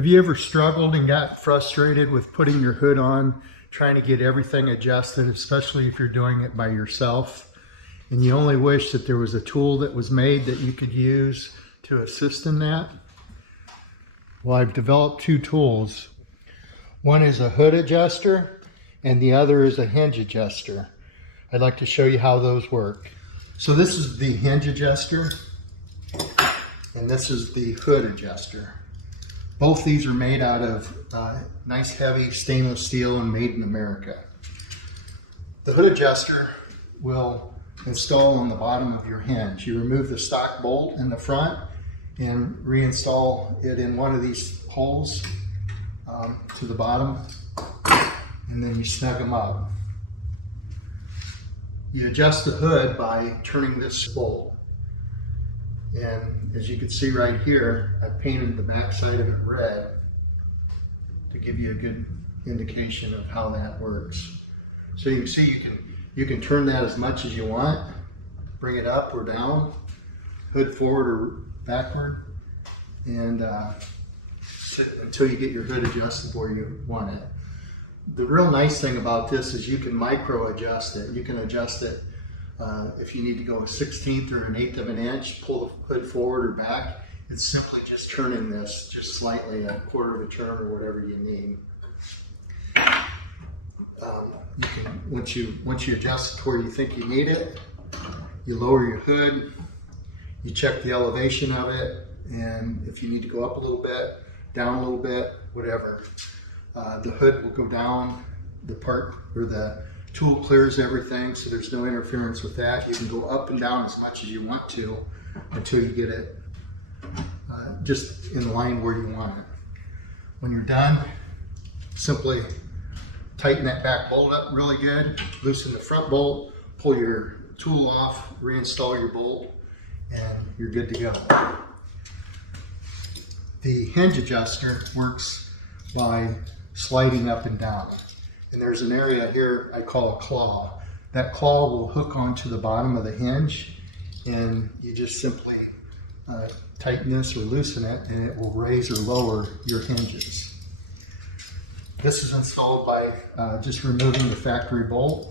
Have you ever struggled and got frustrated with putting your hood on, trying to get everything adjusted, especially if you're doing it by yourself, and you only wish that there was a tool that was made that you could use to assist in that? Well, I've developed two tools. One is a hood adjuster and the other is a hinge adjuster. I'd like to show you how those work. So this is the hinge adjuster and this is the hood adjuster. Both these are made out of nice heavy stainless steel and made in America. The hood adjuster will install on the bottom of your hinge. You remove the stock bolt in the front and reinstall it in one of these holes to the bottom, and then you snug them up. You adjust the hood by turning this bolt. And as you can see right here, I painted the back side of it red to give you a good indication of how that works. So you can see you can turn that as much as you want, bring it up or down, hood forward or backward, and sit until you get your hood adjusted where you want it. The real nice thing about this is you can micro adjust it. You can adjust it if you need to go a 1/16 or an 1/8 of an inch, pull the hood forward or back. It's simply just turning this just slightly, a 1/4 of a turn or whatever you need. You can, once you adjust it to where you think you need it, you lower your hood, you check the elevation of it, and if you need to go up a little bit, down a little bit, whatever. The hood will go down, the part or the tool clears everything, so there's no interference with that. You can go up and down as much as you want to until you get it just in line where you want it. When you're done, simply tighten that back bolt up really good, loosen the front bolt, pull your tool off, reinstall your bolt, and you're good to go. The hinge adjuster works by sliding up and down. And there's an area here I call a claw. That claw will hook onto the bottom of the hinge, and you just simply tighten this or loosen it, and it will raise or lower your hinges. This is installed by just removing the factory bolt,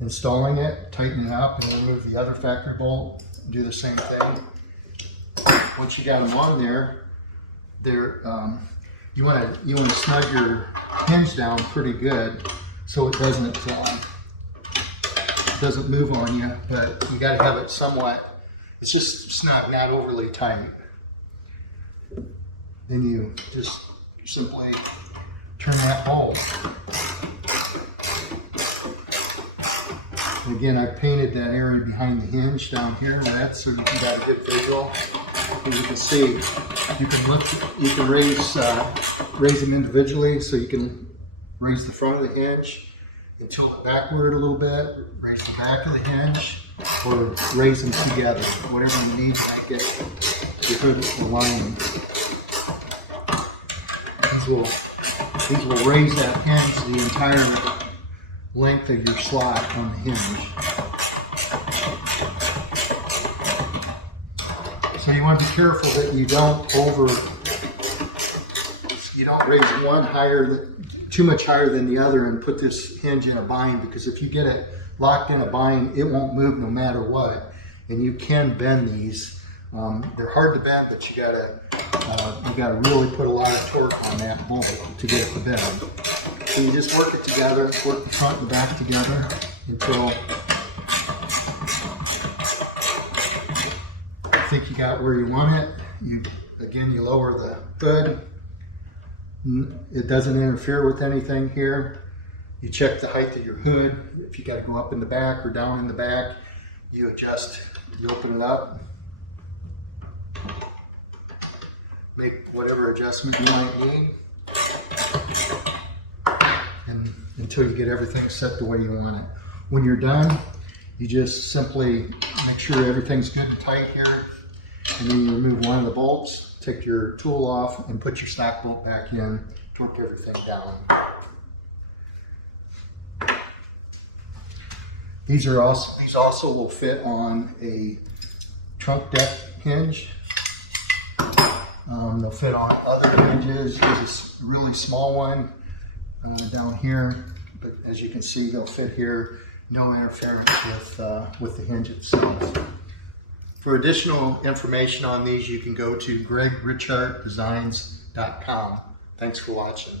installing it, tighten it up, and remove the other factory bolt, do the same thing. Once you got them on there, you want to snug your hinge down pretty good so it doesn't move on you, but you got to have it somewhat, it's just snug, not overly tight. Then you just simply turn that bolt. And again, I painted that area behind the hinge down here, that's so you got a good visual. As you can see, you can raise them individually, so you can raise the front of the hinge and tilt it backward a little bit, raise the back of the hinge, or raise them together, whatever you need to make it your hood alignment. These will raise that hinge the entire length of your slot on the hinge. So you want to be careful that you don't raise one too much higher than the other and put this hinge in a bind, because if you get it locked in a bind, it won't move no matter what. And you can bend these. They're hard to bend, but you gotta really put a lot of torque on that bolt to get it to bend. So you just work it together, work the front and the back together until you think you got where you want it. You lower the hood. It doesn't interfere with anything here. You check the height of your hood. If you got to go up in the back or down in the back, you adjust, you open it up, make whatever adjustment you might need, and until you get everything set the way you want it. When you're done, you just simply make sure everything's good and tight here, and then you remove one of the bolts, take your tool off, and put your stock bolt back in, torque everything down. These also will fit on a trunk deck hinge. They'll fit on other hinges. Here's a really small one down here, but as you can see, they'll fit here. No interference with the hinge itself. For additional information on these, you can go to GregRichardDesigns.com. Thanks for watching.